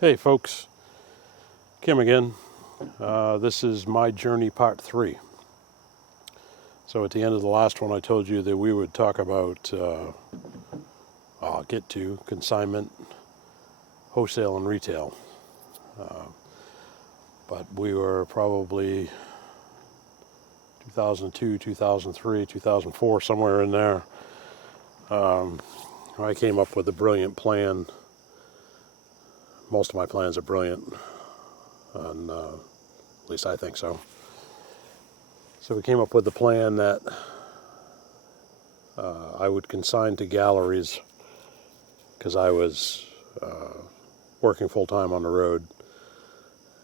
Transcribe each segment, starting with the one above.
Hey folks, Kim again. This is my journey part 3. So at the end of the last one I told you that we would talk about, I'll get to consignment, wholesale and retail. But we were probably 2002, 2003, 2004, somewhere in there. I came up with a brilliant plan. Most of my plans are brilliant, and at least I think so. So we came up with the plan that I would consign to galleries because I was working full-time on the road,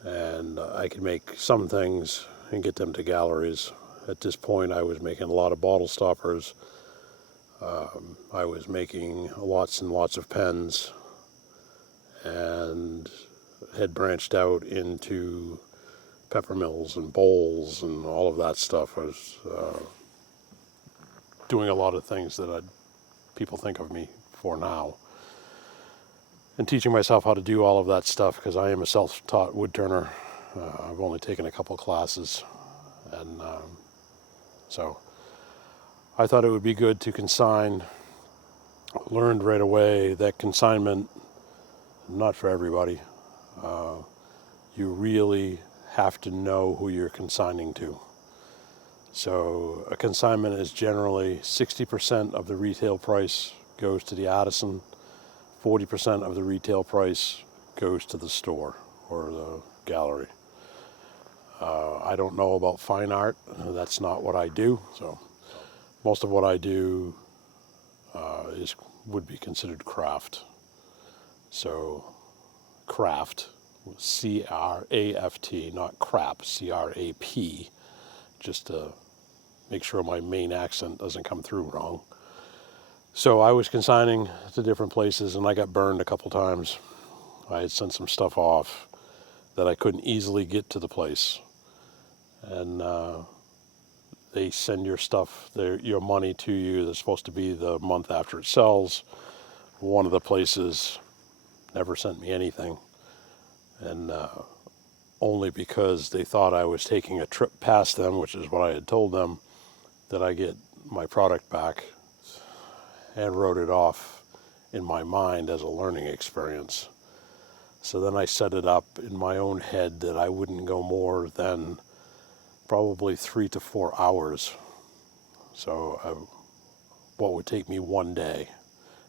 and I could make some things and get them to galleries. At this point I was making a lot of bottle stoppers. I was making lots and lots of pens, and had branched out into pepper mills and bowls and all of that stuff. I was doing a lot of things that people think of me for now, and teaching myself how to do all of that stuff because I am a self-taught woodturner. I've only taken a couple classes, and so I thought it would be good to consign. Learned right away that consignment, not for everybody. You really have to know who you're consigning to. So a consignment is generally 60% of the retail price goes to the artisan, 40% of the retail price goes to the store or the gallery. I don't know about fine art. That's not what I do. So most of what I do would be considered craft. So craft, C-R-A-F-T, not crap, C-R-A-P, just to make sure my main accent doesn't come through wrong. So I was consigning to different places, and I got burned a couple times. I had sent some stuff off that I couldn't easily get to the place, and they send your stuff, your money to you. They're supposed to be the month after it sells. One of the places never sent me anything, and only because they thought I was taking a trip past them, which is what I had told them, that I get my product back, and wrote it off in my mind as a learning experience. So then I set it up in my own head that I wouldn't go more than probably 3 to 4 hours. So what would take me one day,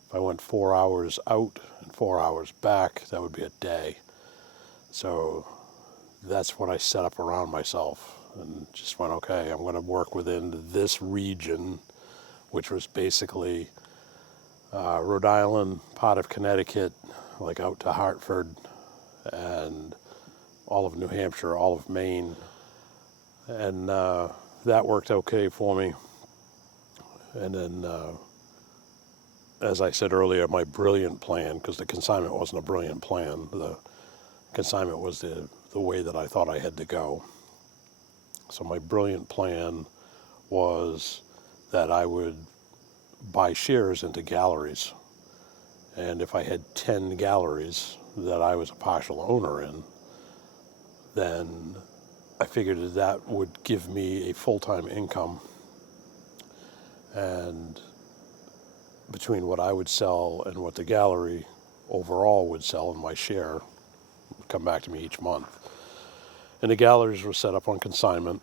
if I went 4 hours out and 4 hours back, that would be a day. So that's what I set up around myself, and just went, okay, I'm going to work within this region, which was basically Rhode Island, part of Connecticut, like out to Hartford, and all of New Hampshire, all of Maine. And that worked okay for me. And then, as I said earlier, my brilliant plan, because the consignment wasn't a brilliant plan, the consignment was the way that I thought I had to go. So my brilliant plan was that I would buy shares into galleries. And if I had 10 galleries that I was a partial owner in, then I figured that would give me a full-time income, and between what I would sell and what the gallery overall would sell, and my share would come back to me each month. And the galleries were set up on consignment,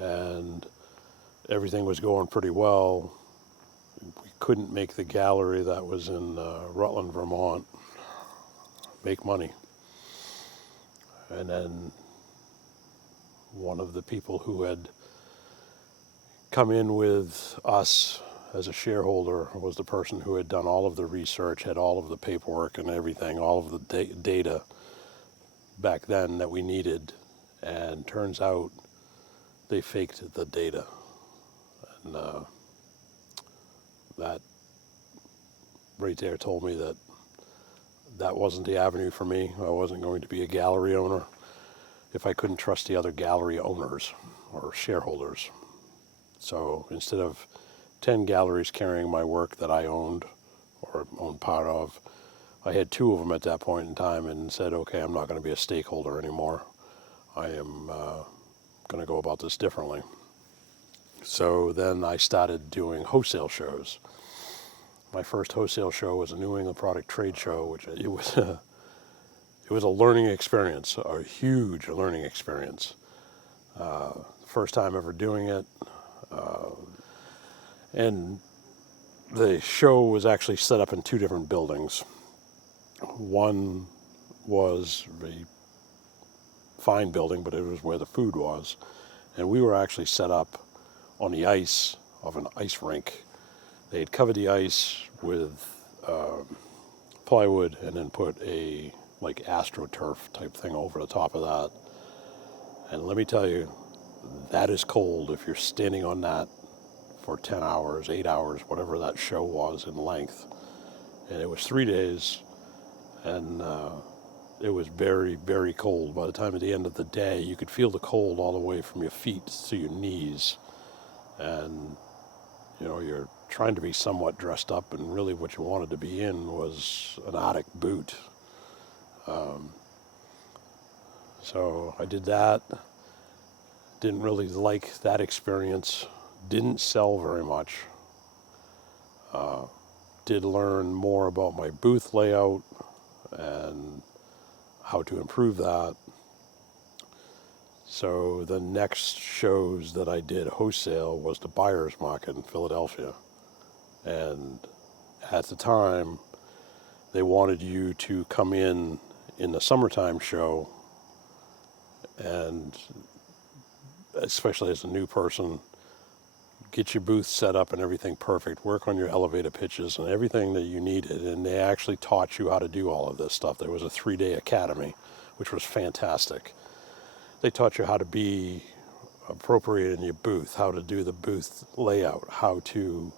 and everything was going pretty well. We couldn't make the gallery that was in Rutland, Vermont, make money. And then one of the people who had come in with us as a shareholder was the person who had done all of the research, had all of the paperwork and everything, all of the data back then that we needed. And turns out they faked the data. And that right there told me that that wasn't the avenue for me. I wasn't going to be a gallery owner if I couldn't trust the other gallery owners or shareholders. So instead of 10 galleries carrying my work that I owned or owned part of, I had 2 of them at that point in time and said, okay, I'm not going to be a stakeholder anymore. I am going to go about this differently. So then I started doing wholesale shows. My first wholesale show was a New England Product Trade Show, which it was a learning experience, a huge learning experience. First time ever doing it. And the show was actually set up in 2 different buildings. One was a fine building, but it was where the food was. And we were actually set up on the ice of an ice rink. They had covered the ice with plywood and then put a like AstroTurf type thing over the top of that. And let me tell you, that is cold if you're standing on that for 10 hours, 8 hours, whatever that show was in length. And it was 3 days, and it was very, very cold. By the time at the end of the day, you could feel the cold all the way from your feet to your knees. And, you know, you're trying to be somewhat dressed up, and really what you wanted to be in was an Arctic boot. So I did that. Didn't really like that experience. Didn't sell very much. Did learn more about my booth layout and how to improve that. So the next shows that I did wholesale was the buyer's market in Philadelphia. And at the time, they wanted you to come in the summertime show, and especially as a new person, get your booth set up and everything perfect, work on your elevator pitches and everything that you needed. And they actually taught you how to do all of this stuff. There was a 3-day academy, which was fantastic. They taught you how to be appropriate in your booth, how to do the booth layout, how to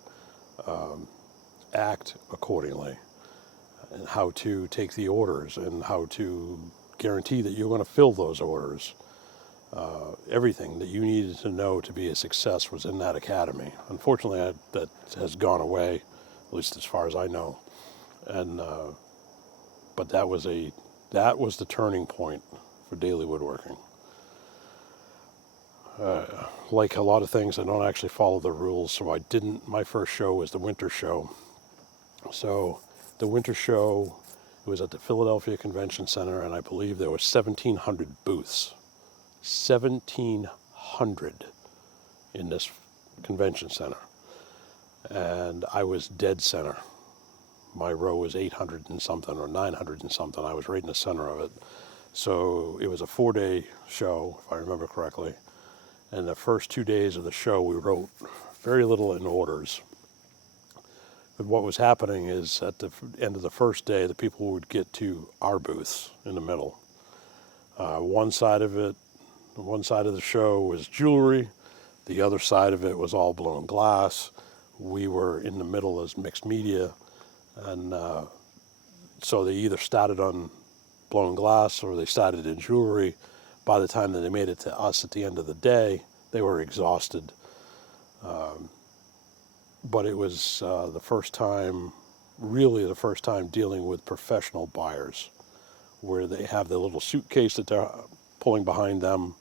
act accordingly, and how to take the orders, and how to guarantee that you're going to fill those orders. Everything that you needed to know to be a success was in that academy. Unfortunately, that has gone away, at least as far as I know. And but that was the turning point for Dailey Woodworking. Like a lot of things, I don't actually follow the rules, so I didn't. My first show was the winter show. So the winter show, it was at the Philadelphia Convention Center, and I believe there were 1,700 booths. 1,700 in this convention center. And I was dead center. My row was 800 and something or 900 and something. I was right in the center of it. So it was a 4-day show, if I remember correctly. And the first 2 days of the show, we wrote very little in orders. But what was happening is at the end of the first day, the people would get to our booths in the middle. One side of the show was jewelry. The other side of it was all blown glass. We were in the middle as mixed media. And so they either started on blown glass or they started in jewelry. By the time that they made it to us at the end of the day, they were exhausted. But it was the first time dealing with professional buyers, where they have their little suitcase that they're pulling behind them,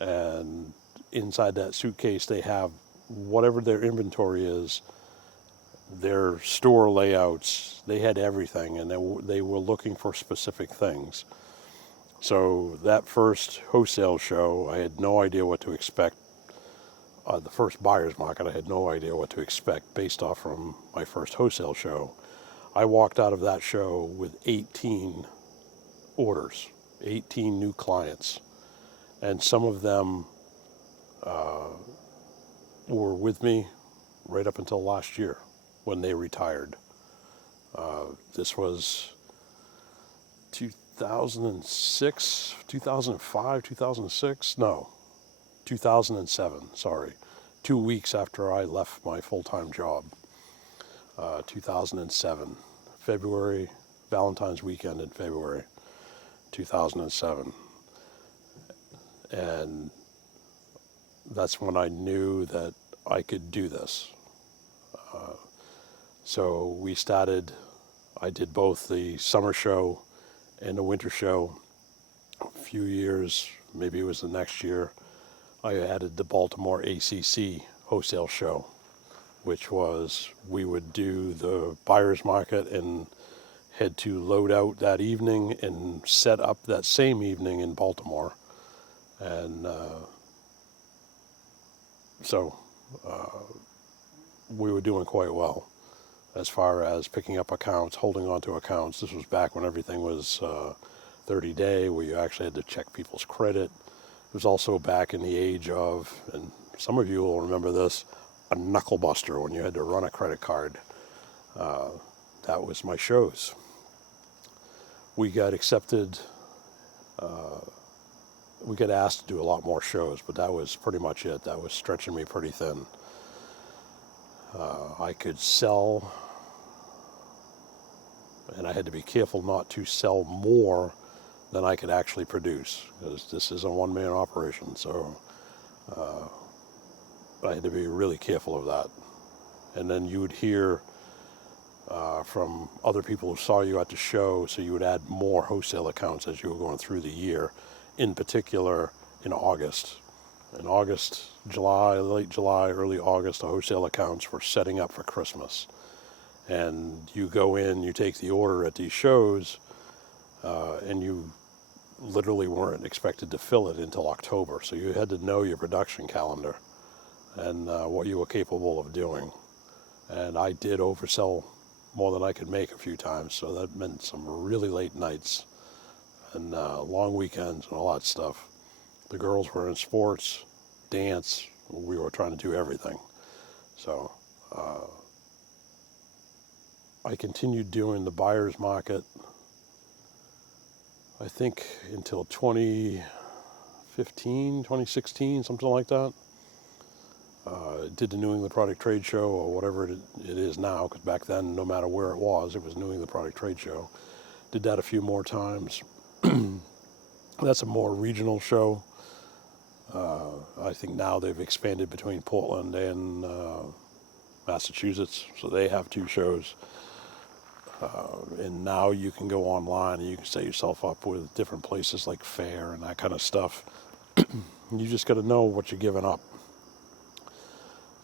and inside that suitcase they have whatever their inventory is, their store layouts, they had everything, and they were looking for specific things. So that first wholesale show, I had no idea what to expect. The first buyer's market, I had no idea what to expect based off from my first wholesale show. I walked out of that show with 18 orders, 18 new clients, and some of them were with me right up until last year when they retired. This was 2006, 2005, 2006, no, 2007, sorry. 2 weeks after I left my full-time job, 2007, February, Valentine's weekend in February, 2007. And that's when I knew that I could do this. So we started I did both the summer show and the winter show. A few years, maybe it was the next year, I added the Baltimore ACC Wholesale Show, which was we would do the buyer's market and head to load out that evening and set up that same evening in Baltimore. And so we were doing quite well as far as picking up accounts, holding on to accounts. This was back when everything was 30-day, where you actually had to check people's credit. It was also back in the age of, and some of you will remember this, a knuckle buster, when you had to run a credit card. That was my shows. We got accepted, we got asked to do a lot more shows, but that was pretty much it. That was stretching me pretty thin. I could sell, and I had to be careful not to sell more than I could actually produce, because this is a one-man operation, so I had to be really careful of that. And then you would hear from other people who saw you at the show, so you would add more wholesale accounts as you were going through the year, in particular in August. In August, July, late July, early August, the wholesale accounts were setting up for Christmas. And you go in, you take the order at these shows, and you literally weren't expected to fill it until October. So you had to know your production calendar and what you were capable of doing. And I did oversell more than I could make a few times, so that meant some really late nights and long weekends and all that stuff. The girls were in sports, dance, we were trying to do everything. So I continued doing the buyer's market, I think, until 2015, 2016, something like that. Did the New England Product Trade Show, or whatever it is now, because back then, no matter where it was New England Product Trade Show. Did that a few more times. That's a more regional show. I think now they've expanded between Portland and Massachusetts, so they have two shows. And now you can go online and you can set yourself up with different places like Fair and that kind of stuff. You just got to know what you're giving up.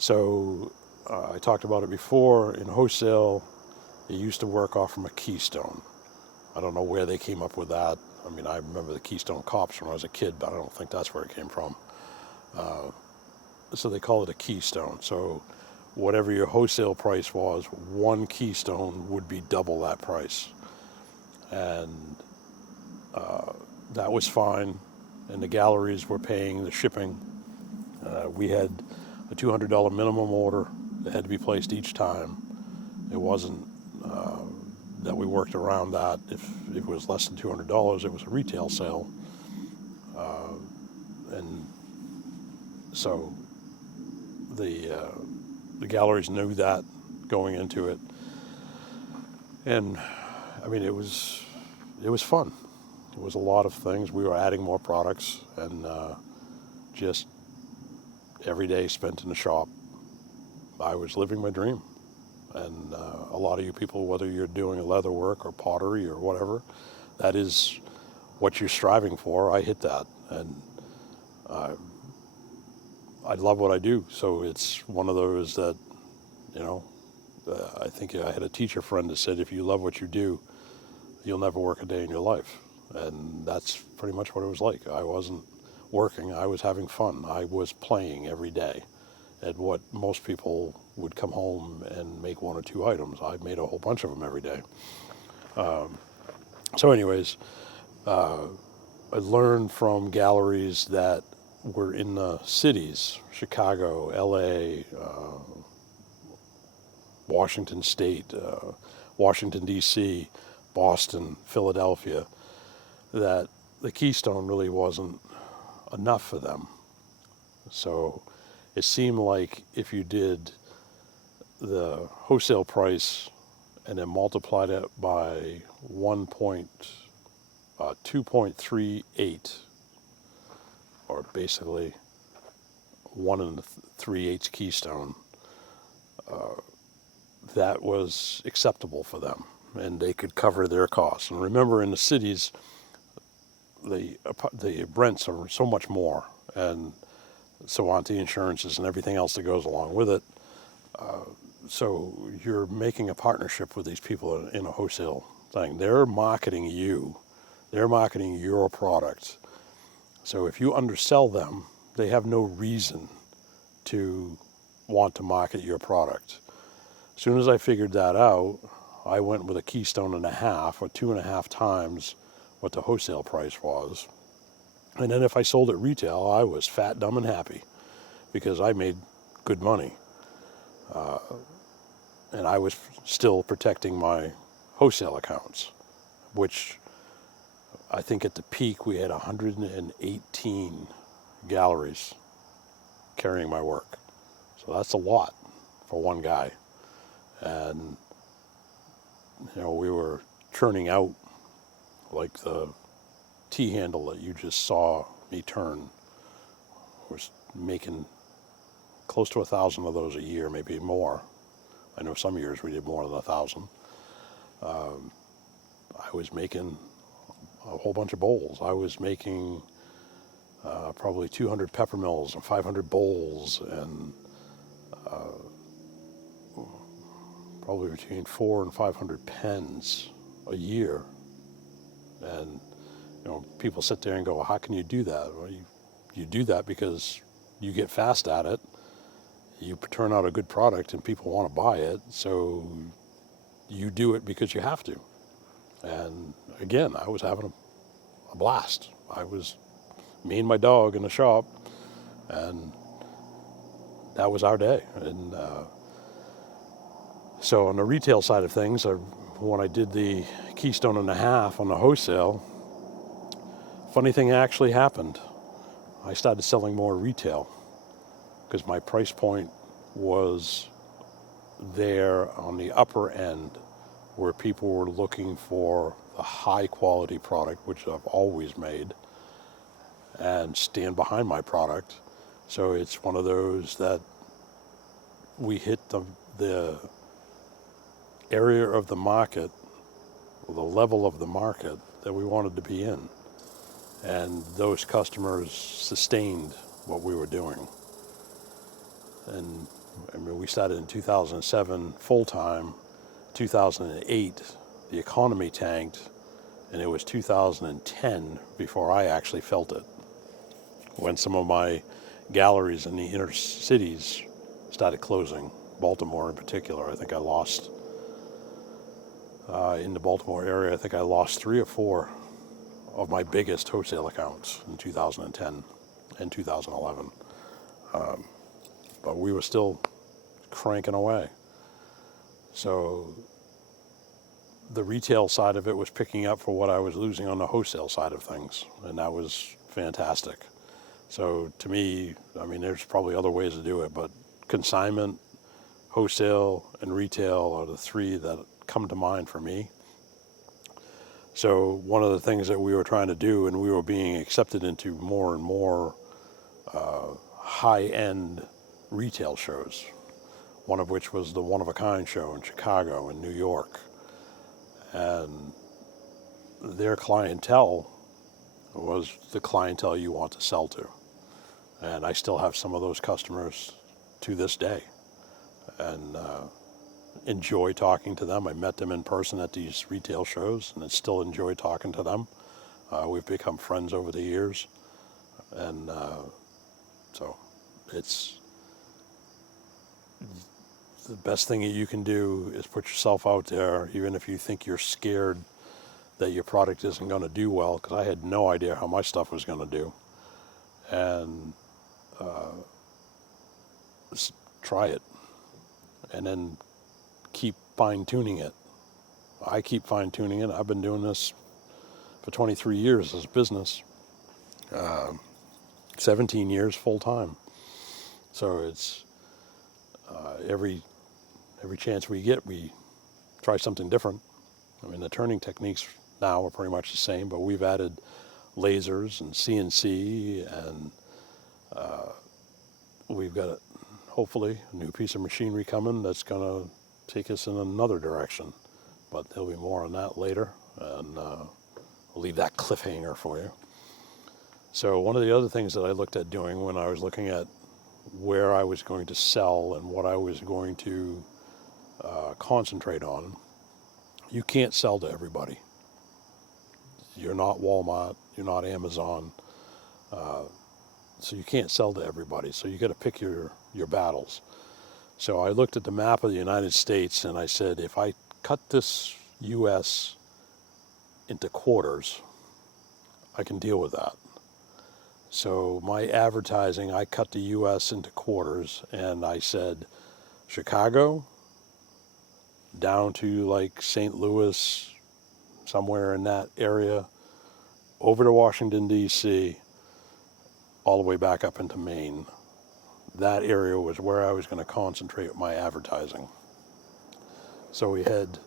So I talked about it before. In wholesale, they used to work off from a Keystone. I don't know where they came up with that. I mean, I remember the Keystone Cops when I was a kid, but I don't think that's where it came from. So they call it a Keystone. So whatever your wholesale price was, one Keystone would be double that price. And that was fine. And the galleries were paying the shipping. We had a $200 minimum order that had to be placed each time. It wasn't that we worked around that. If it was less than $200, it was a retail sale. And so the galleries knew that going into it. And I mean, it was fun. It was a lot of things. We were adding more products, and just every day spent in the shop, I was living my dream. And a lot of you people, whether you're doing leather work or pottery or whatever, that is what you're striving for. I hit that, and I love what I do. So it's one of those that, I think I had a teacher friend that said, if you love what you do, you'll never work a day in your life. And that's pretty much what it was like. I wasn't working, I was having fun. I was playing every day. At what most people would come home and make one or two items, I made a whole bunch of them every day. So anyways, I learned from galleries that were in the cities, Chicago, LA, Washington State, Washington, D.C., Boston, Philadelphia, that the Keystone really wasn't enough for them. So it seemed like if you did the wholesale price and then multiplied it by 2.38, or basically 1 3/8 Keystone, that was acceptable for them. and they could cover their costs. And remember, in the cities, the rents are so much more, and so on the insurances and everything else that goes along with it. So you're making a partnership with these people in a wholesale thing. They're marketing you. They're marketing your product. So if you undersell them, they have no reason to want to market your product. As soon as I figured that out, I went with a Keystone and a half, or 2.5 times what the wholesale price was. And then if I sold at retail, I was fat, dumb, and happy because I made good money. And I was still protecting my wholesale accounts, which I think at the peak we had 118 galleries carrying my work. So that's a lot for one guy. And, we were churning out, like the T-handle that you just saw me turn, was making close to 1,000 of those a year, maybe more. I know some years we did more than 1,000. I was making a whole bunch of bowls. I was making probably 200 pepper mills and 500 bowls, and probably between 400 and 500 pens a year. And people sit there and go, well, how can you do that? Well, you do that because you get fast at it. You turn out a good product and people want to buy it, so you do it because you have to. And again, I was having a blast. I was me and my dog in the shop, and that was our day. And so on the retail side of things, when I did the Keystone and a half on the wholesale, funny thing actually happened. I started selling more retail because my price point was there on the upper end where people were looking for a high quality product, which I've always made, and stand behind my product. So it's one of those that we hit the area of the market, or the level of the market that we wanted to be in. And those customers sustained what we were doing. And we started in 2007 full-time. 2008, the economy tanked, and it was 2010 before I actually felt it. When some of my galleries in the inner cities started closing, Baltimore in particular, I think I lost, in the Baltimore area, I think I lost 3 or 4 of my biggest wholesale accounts in 2010 and 2011. But we were still cranking away. So the retail side of it was picking up for what I was losing on the wholesale side of things, and that was fantastic. So to me, there's probably other ways to do it, but consignment, wholesale, and retail are the 3 that come to mind for me. So one of the things that we were trying to do, and we were being accepted into more and more high-end retail shows, one of which was the One of a Kind show in Chicago and New York. And their clientele was the clientele you want to sell to. And I still have some of those customers to this day, and enjoy talking to them. I met them in person at these retail shows, and I still enjoy talking to them. We've become friends over the years, and so it's the best thing that you can do is put yourself out there, even if you think you're scared that your product isn't going to do well, because I had no idea how my stuff was going to do. And try it, and then keep fine-tuning it. I keep fine-tuning it. I've been doing this for 23 years as a business, 17 years full-time. So it's every chance we get, we try something different. The turning techniques now are pretty much the same, but we've added lasers and CNC, and we've got hopefully a new piece of machinery coming that's going to take us in another direction. but there'll be more on that later, and I'll leave that cliffhanger for you. So one of the other things that I looked at doing when I was looking at where I was going to sell and what I was going to concentrate on, you can't sell to everybody. You're not Walmart, you're not Amazon, so you can't sell to everybody. So you got to pick your battles. So I looked at the map of the United States and I said, if I cut this U.S. into quarters, I can deal with that. So my advertising, I cut the U.S. into quarters, and I said Chicago down to like St. Louis, somewhere in that area, over to Washington, D.C., all the way back up into Maine. That area was where I was going to concentrate my advertising. So we had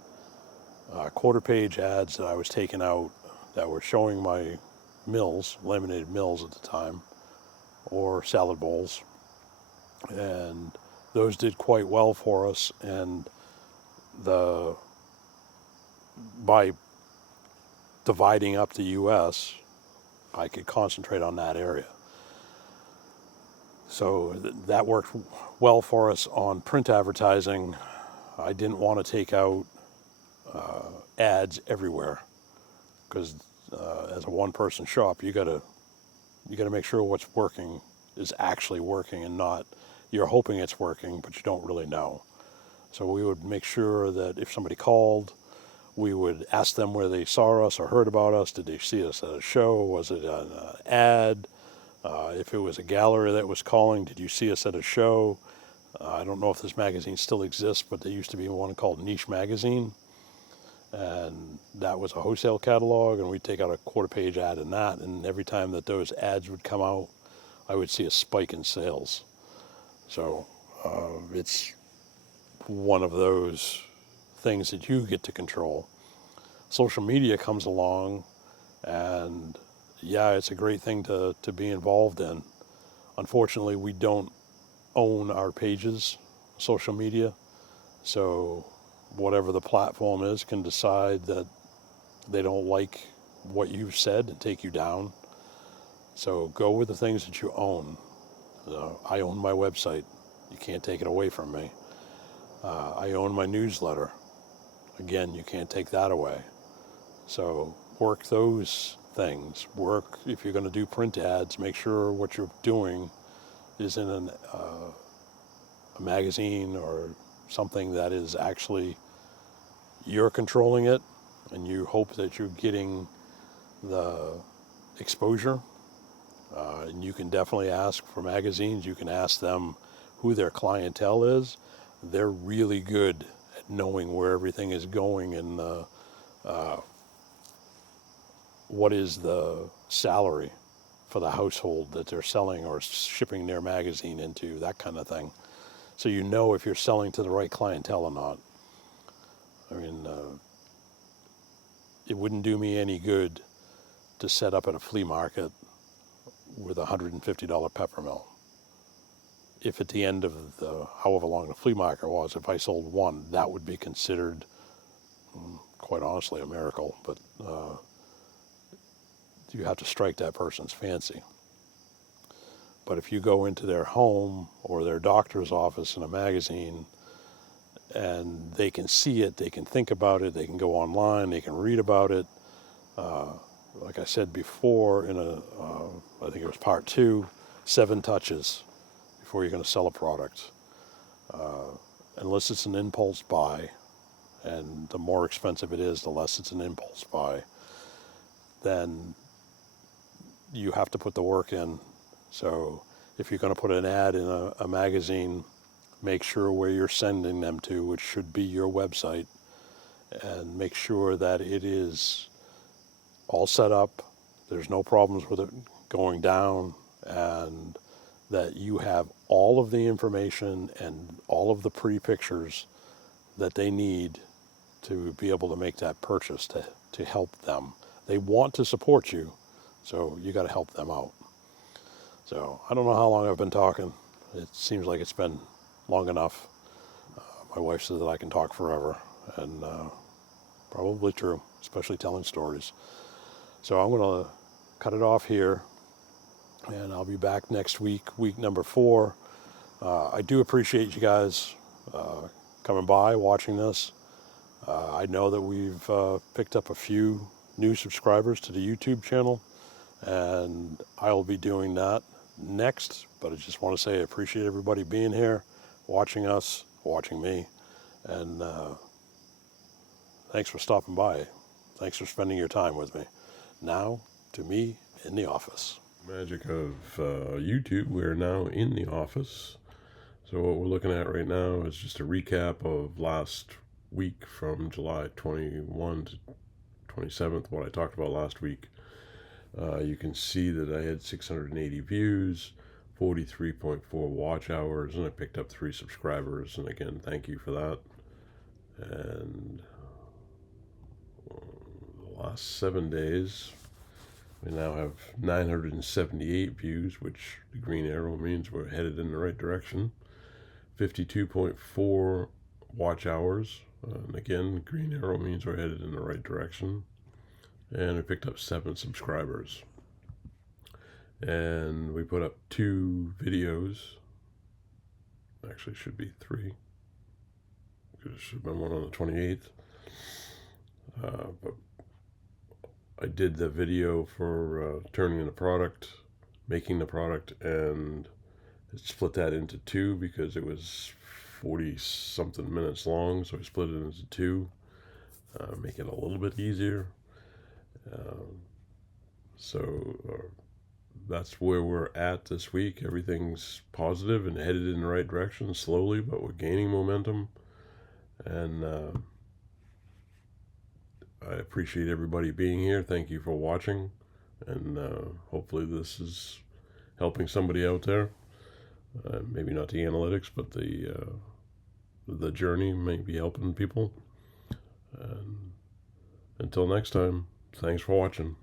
quarter-page ads that I was taking out that were showing my mills, laminated mills at the time, or salad bowls, and those did quite well for us. And by dividing up the U.S., I could concentrate on that area. So that worked well for us on print advertising. I didn't want to take out ads everywhere, because as a one-person shop, you gotta make sure what's working is actually working, and not you're hoping it's working, but you don't really know. So we would make sure that if somebody called, we would ask them where they saw us or heard about us. Did they see us at a show? Was it an ad? If it was a gallery that was calling, did you see us at a show? I don't know if this magazine still exists, but there used to be one called Niche Magazine, and that was a wholesale catalog, and we'd take out a quarter-page ad in that, and every time that those ads would come out, I would see a spike in sales. So it's one of those things that you get to control. Social media comes along, and yeah, it's a great thing to be involved in. Unfortunately, we don't own our pages, social media, so whatever the platform is can decide that they don't like what you've said and take you down. So go with the things that you own. I own my website. You can't take it away from me. I own my newsletter. Again, you can't take that away. So work those things. Work, if you're going to do print ads, make sure what you're doing is in a magazine or something that is actually, you're controlling it, and you hope that you're getting the exposure. And you can definitely ask for magazines. You can ask them who their clientele is. They're really good at knowing where everything is going, and what is the salary for the household that they're selling or shipping their magazine into, that kind of thing. So you know if you're selling to the right clientele or not. I mean, it wouldn't do me any good to set up at a flea market with a $150 pepper mill. If at the end of the, however long the flea market was, if I sold one, that would be considered, quite honestly, a miracle. But you have to strike that person's fancy. But if you go into their home or their doctor's office in a magazine, and they can see it, they can think about it, they can go online, they can read about it. Like I said before in I think it was part 2, 7 touches before you're going to sell a product. Unless it's an impulse buy, and the more expensive it is, the less it's an impulse buy, then you have to put the work in. So if you're going to put an ad in a magazine, make sure where you're sending them to, which should be your website, and make sure that it is all set up, there's no problems with it going down, and that you have all of the information and all of the pretty pictures that they need to be able to make that purchase, to help them. They want to support you, so you got to help them out. So I don't know how long I've been talking. It seems like it's been long enough. My wife says that I can talk forever, and Probably true, especially telling stories. So I'm going to cut it off here, and I'll be back next week, week number 4. I do appreciate you guys coming by, watching this. I know that we've picked up a few new subscribers to the YouTube channel, and I'll be doing that next. But I just want to say I appreciate everybody being here, watching us, watching me, and thanks for stopping by. Thanks for spending your time with me. Now, to me in the office. Magic of YouTube, we're now in the office. So what we're looking at right now is just a recap of last week from July 21 to 27th, what I talked about last week. You can see that I had 680 views, 43.4 watch hours, and I picked up 3 subscribers. And again, thank you for that. And the last 7 days, we now have 978 views, which the green arrow means we're headed in the right direction. 52.4 watch hours, and again, green arrow means we're headed in the right direction. And we picked up 7 subscribers. And we put up 2 videos. Actually, it should be 3. Because it should have been one on the 28th. But I did the video for turning the product, making the product, and split that into 2 because it was 40-something minutes long. So I split it into 2, make it a little bit easier. So that's where we're at this week. Everything's positive and headed in the right direction slowly, but we're gaining momentum. And I appreciate everybody being here. Thank you for watching. And hopefully this is helping somebody out there. Maybe not the analytics, but the journey may be helping people. And until next time, thanks for watching.